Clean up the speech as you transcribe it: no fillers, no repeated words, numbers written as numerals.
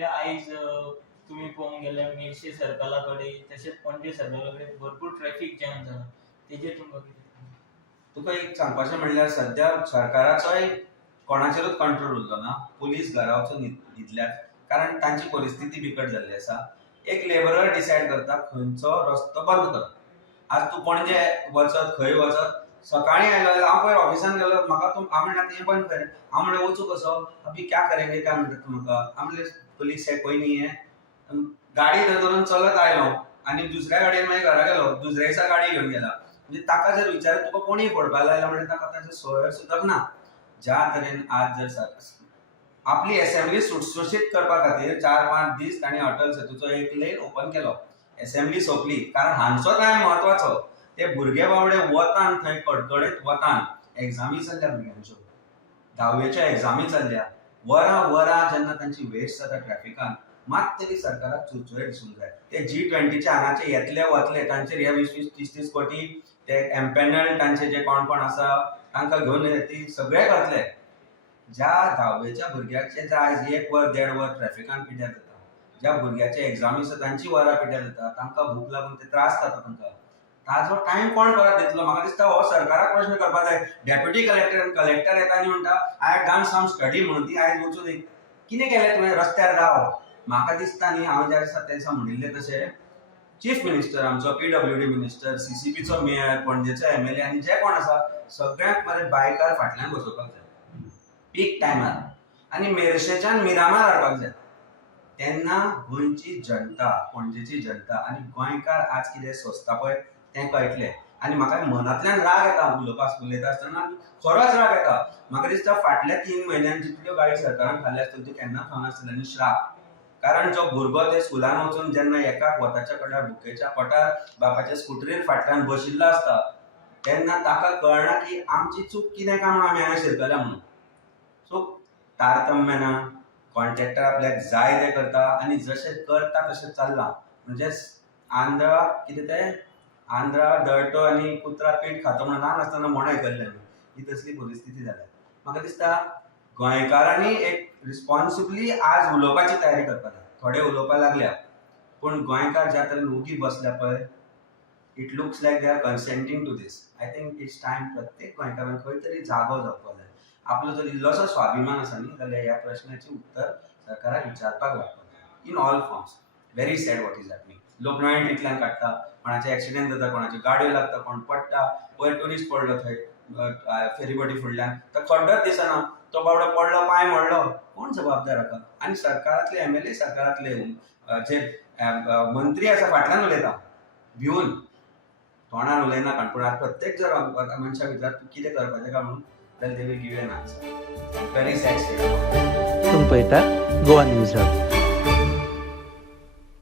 आपल्या आयज तुम्ही पळोवंक गेल्यार मेर्शे सर्कला कडेन तशेंच पणजे सर्कला कडेन भरपूर ट्रॅफिक जॅम जाला. तेजेर तुमकां कितें सांगता? तुका एक सांगपाचें म्हणल्यार सध्या सरकाराचोय कोणाचेरूच कंट्रोल उरलो ना. पुलीस घरा वचून न्हिदल्यात कारण तांची परिस्थिती बिकट जाल्ली आसा. एक लेबरर डिसायड करता खंयचो रस्तो बंद करप. आज तूं पणजे वचत खंय वचत सकाळीं आयलो जाल्यार हांव पयर ऑफिसान गेलो म्हाका हांव म्हणटा तें बंद कर. हांव म्हणलें वचूं कसो? अभी क्या करेंगे काय म्हणटात म्हाका. हांव म्हणलें पुलीस है कोई नहीं है. गाडी धरून चलत आयलो आनी दुसऱ्या गाडयेन मागीर घरा गेलो. दुसऱ्या दिसा गाडी घेवन गेला. म्हणजे ताका जर विचारत तुका कोणी फोडपाक लायला म्हणजे ताका ताचें सोय सुद्दां ना. ज्या तरेन आज जर आपली असेंब्ली सुटसुशीत करपा खातीर 4-5 दीस तांणी अटल सेतूचो एक लेन ओपन केलो. असेंब्ली सोंपली कारण हांचो टायम म्हत्वाचो. ते भुरगे बावडे वतान थंय कडकडीत वतान एग्जामी चल्ल्या भुरग्यांच्यो. 10वेच्या एग्जामी चल्ल्या. वरां जेन्ना तांची वेस्ट जाता ट्रॅफिकान मात तरी सरकाराक चुचोय दिसूंक जाय. ते G20चे हांगाचे येतले वतले तांचेर हे 20-30 कोटी ते एम्पॅनल तांचे जे कोण आसा तांकां घेवन ती सगळे करतले. ज्या 10वेच्या भुरग्याचे जे आयज 1 वर 1.5 वर ट्रॅफिकान पिड्यार जाता, ज्या भुरग्याचे एग्जामी आसा तांची वरां पिड्यार जाता, तांकां भूक लागून ते त्रास जाता तांकां. ताजो टायम कोण परत दितलो? म्हाका दिसता हो सरकाराक प्रश्न करपाक जाय. डेप्युटी कलेक्टर येता आनी म्हणटा I have done some study म्हणून ती आयज वचून कितें केलें तुवें? रस्त्यार राव. म्हाका दिसता न्ही हांव ज्या दिसा म्हणिल्लें तशें चीफ मिनिस्टर आमचो PWD मिनिस्टर CCPचो मेयर पणजेचो MLA आनी जे कोण आसा सगळ्यांक मरे बायकार फाटल्यान बसोवपाक जाय पीक टायमार आनी मेर्शेच्यान मिरामार हाडपाक जाय. तेन्ना गोंयची जनता पणजेची जनता आनी गोंयकार आज कितें सोंसता पळय तें कळटलें. आनी म्हाका मनांतल्यान राग येता उलयता आसतना खरोच राग येता. म्हाका दिसता फाटल्या 3 म्हयन्यान जितल्यो गाडी सरकारान खाल्ले आसतल्यो त्यो केन्ना खावं नासतल्यो आनी श्राप. कारण जो भुरगो ते स्कुलान वचून जेन्ना एकाक वताच्या कडल्यार भुकेच्या पोटार बापाच्या स्कुटरीर फाटल्यान बशिल्लो आसता तेन्ना ताका कळना की आमची चूक कितें काय म्हणून आमी हांगा शिरकल्या म्हणून. सो तारतम्य ना. कॉन्ट्रॅक्टर आपल्याक जाय तें करता आनी जशें करता तशें चल्लां. म्हणजे आंध्रा कितें तें आंध्रा दळटो आनी कुत्रा पीठ खातो म्हणून ल्हान आसतना म्हण आयकल्लें आमी. ही तसली परिस्थिती जाल्या. म्हाका दिसता गोंयकारांनी एक रिस्पॉन्सिबली आज उलोवपाची तयारी करपाक जाय. थोडे उलोवपाक लागल्या पूण गोंयकार ज्या तरेन ओगी बसल्या पळय it looks like they are consenting to this. I think it's time प्रत्येक गोंयकारान खंय तरी जागो जावपाक जाय. आपलो जर इल्लोसो स्वाभिमान आसा न्ही जाल्यार ह्या प्रश्नाची उत्तर सरकाराक विचारपाक लागपाक जाय in all forms. Very sad what is happening. लोक नोयेंटींतल्यान काडटा, कोणाचे एक्सिडेंट जाता, कोणाच्यो गाडयो लागता, कोण पडटा. पयर ट्युरिस्ट पडलो थंय फेरीबोटी फुडल्यान तो खड्डोच दिसना. तो बावडो पडलो पांय मोडलो कोण जबाबदार हाका? आनी सरकारांतले MLA सरकारांतले जे मंत्री आसा फाटल्यान उलयता भिवन तोंडार उलयना कारण पूण प्रत्येक जर मनशा भितर तूं कितें करपाचें काय म्हणून जाल्यार they will give you an answer. Very sad state. तुम्ही पळयता गोवा न्यूज हब.